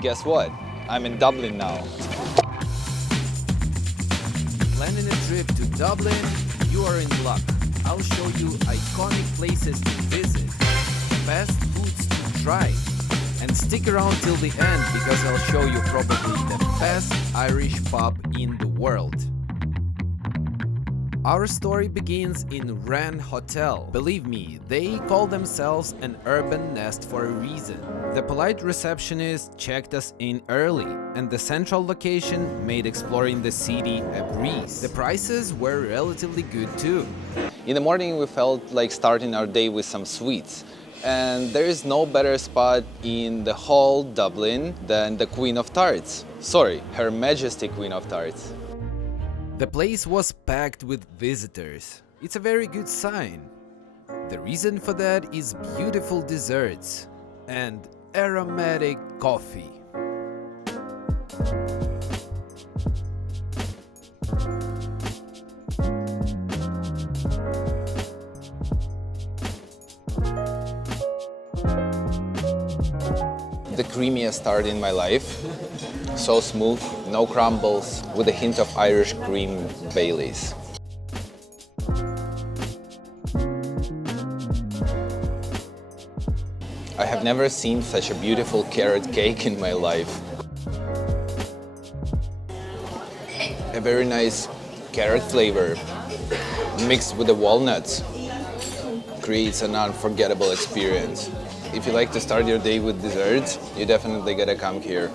Guess what? I'm in Dublin now. Planning a trip to Dublin? You are in luck. I'll show you iconic places to visit, fast foods to try, and stick around till the end because I'll show you probably the best Irish pub in the world. Our story begins in Wren Hotel. Believe me, they call themselves an urban nest for a reason. The polite receptionist checked us in early, and the central location made exploring the city a breeze. The prices were relatively good too. In the morning we felt like starting our day with some sweets. And there is no better spot in the whole Dublin than the Queen of Tarts. Sorry, Her Majesty Queen of Tarts. The place was packed with visitors. It's a very good sign. The reason for that is beautiful desserts and aromatic coffee. The creamiest start in my life. So smooth, no crumbles, with a hint of Irish cream Baileys. I have never seen such a beautiful carrot cake in my life. A very nice carrot flavor mixed with the walnuts creates an unforgettable experience. If you like to start your day with desserts, you definitely gotta come here.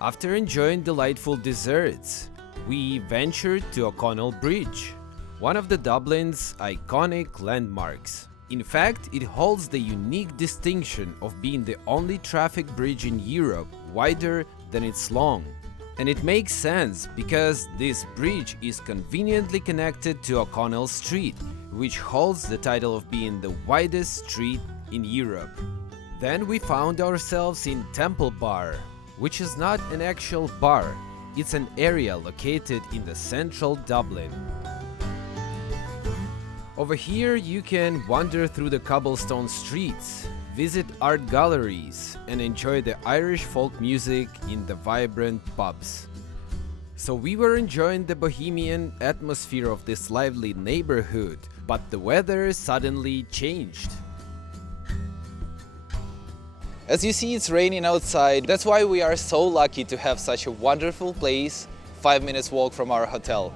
After enjoying delightful desserts, we ventured to O'Connell Bridge, one of the Dublin's iconic landmarks. In fact, it holds the unique distinction of being the only traffic bridge in Europe wider than it's long. And it makes sense because this bridge is conveniently connected to O'Connell Street, which holds the title of being the widest street in Europe. Then we found ourselves in Temple Bar, which is not an actual bar, it's an area located in the central Dublin. Over here you can wander through the cobblestone streets, visit art galleries, and enjoy the Irish folk music in the vibrant pubs. So we were enjoying the bohemian atmosphere of this lively neighborhood, but the weather suddenly changed. As you see, it's raining outside. That's why we are so lucky to have such a wonderful place, 5 minutes walk from our hotel.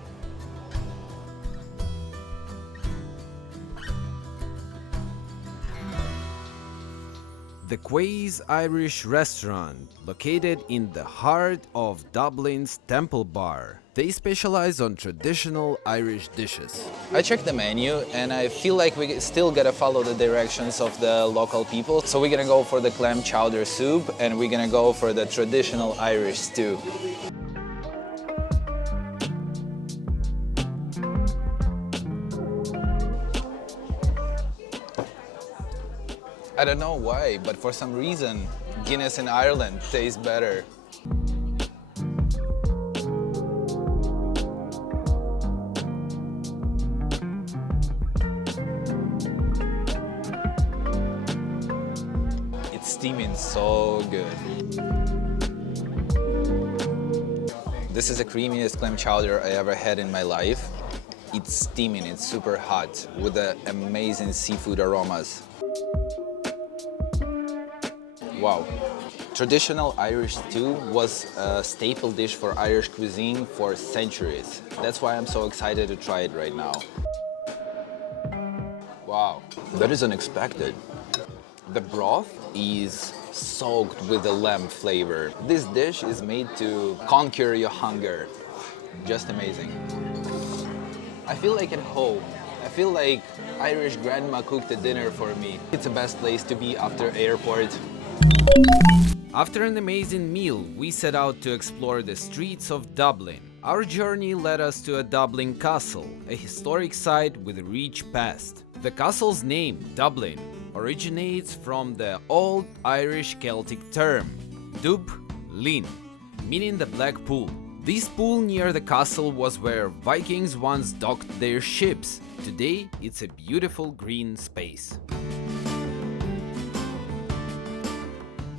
The Quez Irish restaurant, located in the heart of Dublin's Temple Bar. They specialize on traditional Irish dishes. I checked the menu and I feel like we still gotta follow the directions of the local people. So we're gonna go for the clam chowder soup and we're gonna go for the traditional Irish stew. I don't know why, but for some reason, Guinness in Ireland tastes better. It's steaming so good. This is the creamiest clam chowder I ever had in my life. It's steaming, it's super hot, with the amazing seafood aromas. Wow. Traditional Irish stew was a staple dish for Irish cuisine for centuries. That's why I'm so excited to try it right now. Wow, that is unexpected. The broth is soaked with the lamb flavor. This dish is made to conquer your hunger. Just amazing. I feel like at home. I feel like Irish grandma cooked a dinner for me. It's the best place to be after airport. After an amazing meal, we set out to explore the streets of Dublin. Our journey led us to a Dublin Castle, a historic site with a rich past. The castle's name, Dublin, originates from the Old Irish Celtic term, Dub Lin, meaning the Black Pool. This pool near the castle was where Vikings once docked their ships. Today, it's a beautiful green space.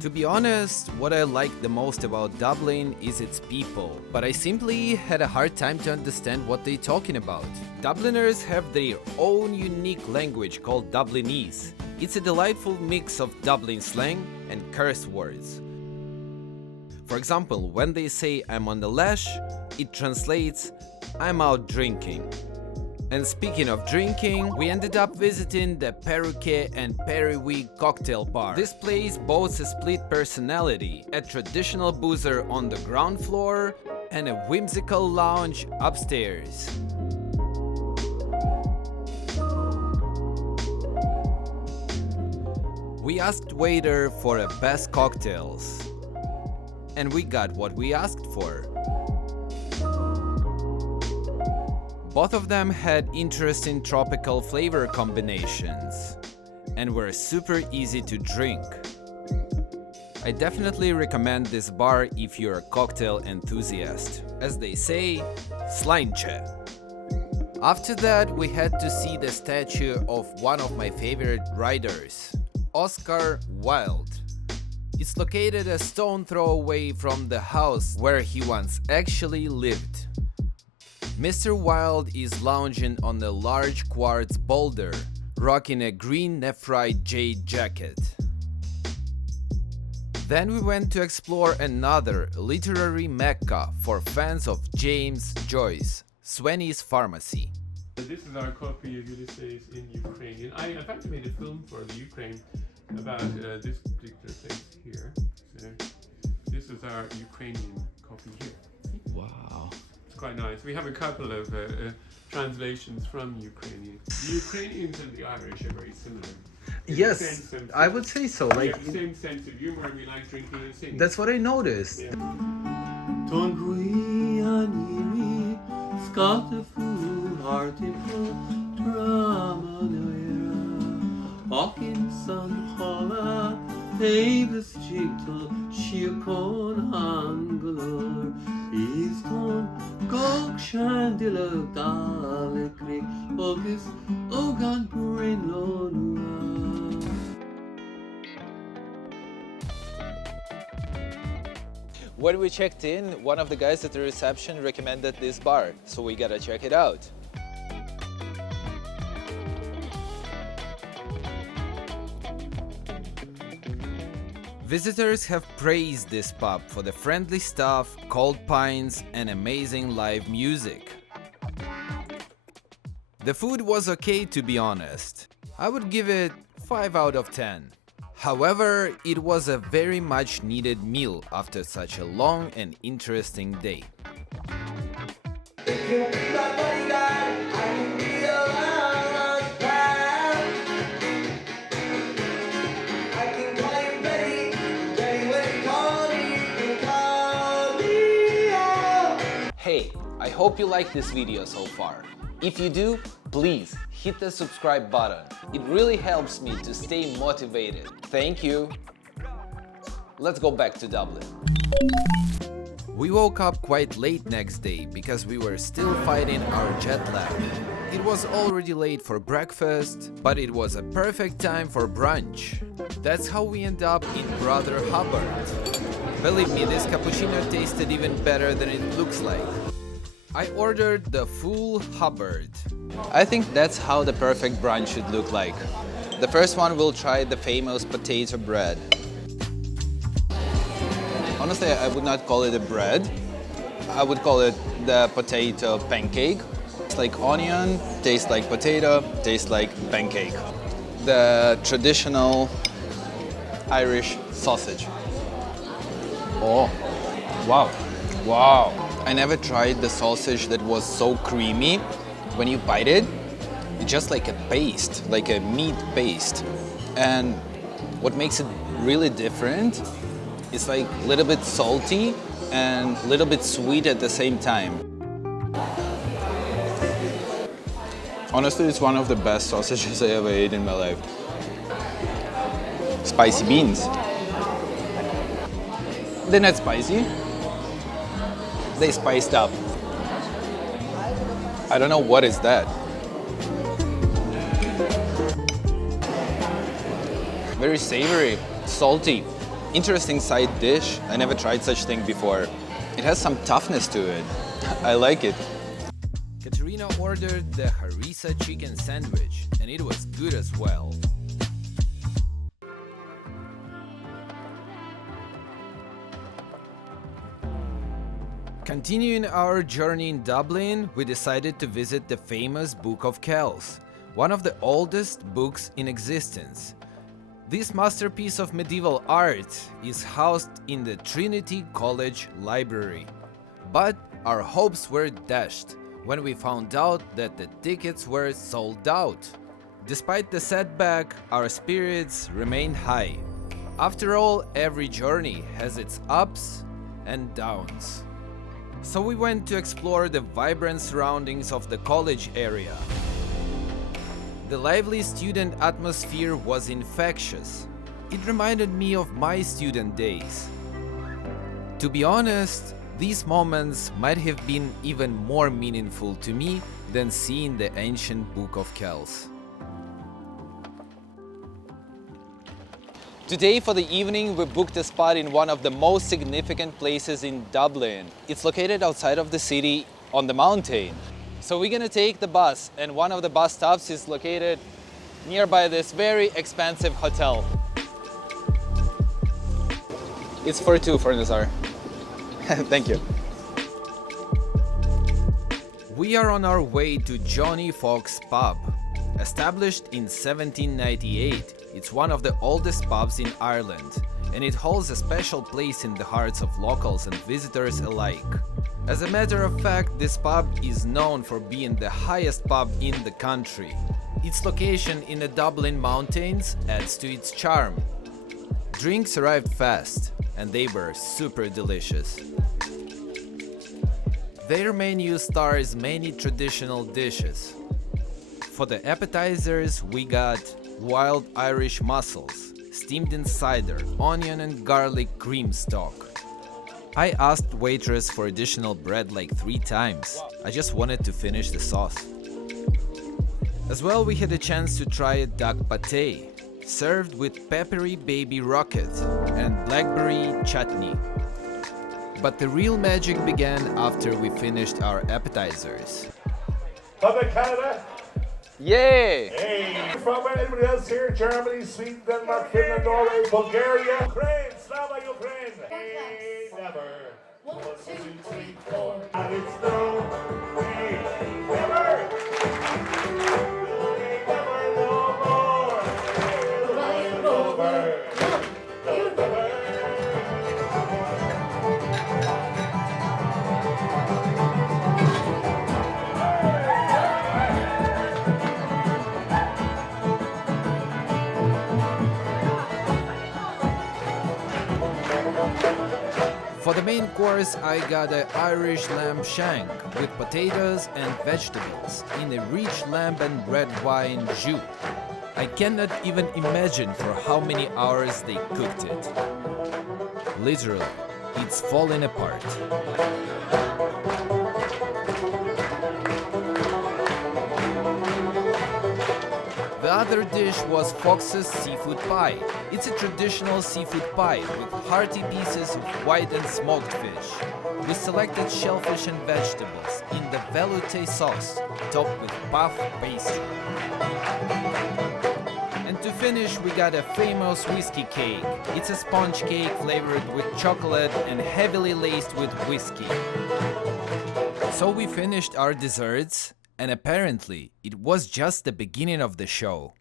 To be honest, what I like the most about Dublin is its people, but I simply had a hard time to understand what they're talking about. Dubliners have their own unique language called Dublinese. It's a delightful mix of Dublin slang and curse words. For example, when they say I'm on the lash, it translates I'm out drinking. And speaking of drinking, we ended up visiting the Peri and Peri cocktail bar. This place boasts a split personality, a traditional boozer on the ground floor and a whimsical lounge upstairs. We asked waiter for the best cocktails, and we got what we asked for. Both of them had interesting tropical flavor combinations and were super easy to drink. I definitely recommend this bar if you're a cocktail enthusiast. As they say, slanche. After that, we had to see the statue of one of my favorite writers, Oscar Wilde. It's located a stone throw away from the house where he once actually lived. Mr. Wilde is lounging on a large quartz boulder, rocking a green nephrite jade jacket. Then we went to explore another literary mecca for fans of James Joyce, Joyces Pharmacy. This is our copy of Ulysses in Ukrainian. I in fact made a film for the Ukraine about this particular place here. So this is our Ukrainian copy here. Wow. It's quite nice. We have a couple of translations from Ukrainian. The Ukrainians and the Irish are very similar. Yes, I would say so. We Like have the same sense of humor, and we like drinking and singing. that's what I noticed. Yeah. When we checked in, one of the guys at the reception recommended this bar, so we gotta check it out. Visitors have praised this pub for the friendly staff, cold pints, and amazing live music. The food was okay, to be honest. I would give it 5 out of 10. However, it was a very much needed meal after such a long and interesting day. Hey, I hope you like this video so far. If you do, please hit the subscribe button. It really helps me to stay motivated. Thank you. Let's go back to Dublin. We woke up quite late next day because we were still fighting our jet lag. It was already late for breakfast, but it was a perfect time for brunch. That's how we end up in Brother Hubbard. Believe me, this cappuccino tasted even better than it looks like. I ordered the full Hubbard. I think that's how the perfect brunch should look like. The first one will try the famous potato bread. Honestly, I would not call it a bread. I would call it the potato pancake. It's like onion, tastes like potato, tastes like pancake. The traditional Irish sausage. Oh, wow, wow. I never tried the sausage that was so creamy. When you bite it, it's just like a paste, like a meat paste. And what makes it really different, it's like a little bit salty and a little bit sweet at the same time. Honestly, it's one of the best sausages I ever ate in my life. Spicy beans. They're not spicy. They spiced up. I don't know what is that. Very savory, salty, Interesting side dish. I never tried such thing before. It has some toughness to it. I like it. Katerina ordered the harissa chicken sandwich, and it was good as well. Continuing our journey in Dublin, we decided to visit the famous Book of Kells, one of the oldest books in existence. This masterpiece of medieval art is housed in the Trinity College Library. But our hopes were dashed when we found out that the tickets were sold out. Despite the setback, our spirits remained high. After all, every journey has its ups and downs. So we went to explore the vibrant surroundings of the college area. The lively student atmosphere was infectious. It reminded me of my student days. To be honest, these moments might have been even more meaningful to me than seeing the ancient Book of Kells. Today for the evening we booked a spot in one of the most significant places in Dublin. It's located outside of the city on the mountain. So we're gonna take the bus, and one of the bus stops is located nearby this very expensive hotel. It's for two for Nazar. Thank you. We are on our way to Johnny Fox Pub. Established in 1798, it's one of the oldest pubs in Ireland, and it holds a special place in the hearts of locals and visitors alike. As a matter of fact, this pub is known for being the highest pub in the country. Its location in the Dublin mountains adds to its charm. Drinks arrived fast, and they were super delicious. Their menu stars many traditional dishes. For the appetizers, we got Wilde Irish mussels, steamed in cider, onion and garlic cream stock. I asked waitress for additional bread like 3 times. I just wanted to finish the sauce. As well, we had a chance to try a duck pate, served with peppery baby rocket and blackberry chutney. But the real magic began after we finished our appetizers. From Canada? Yay! Hey! From anybody else here? Germany, Sweden, Denmark, Finland, Norway, Bulgaria, Ukraine, Slava, Ukraine. Hey, never. 1, 2, 3, 4. And it's no, hey, never. Hey, never, no more. Hey, over. For the main course, I got an Irish lamb shank with potatoes and vegetables in a rich lamb and red wine jus. I cannot even imagine for how many hours they cooked it. Literally, it's falling apart. The other dish was Fox's seafood pie. It's a traditional seafood pie with hearty pieces of white and smoked fish. We selected shellfish and vegetables in the velouté sauce, topped with puff pastry. And to finish, we got a famous whiskey cake. It's a sponge cake flavored with chocolate and heavily laced with whiskey. So we finished our desserts, and apparently, it was just the beginning of the show.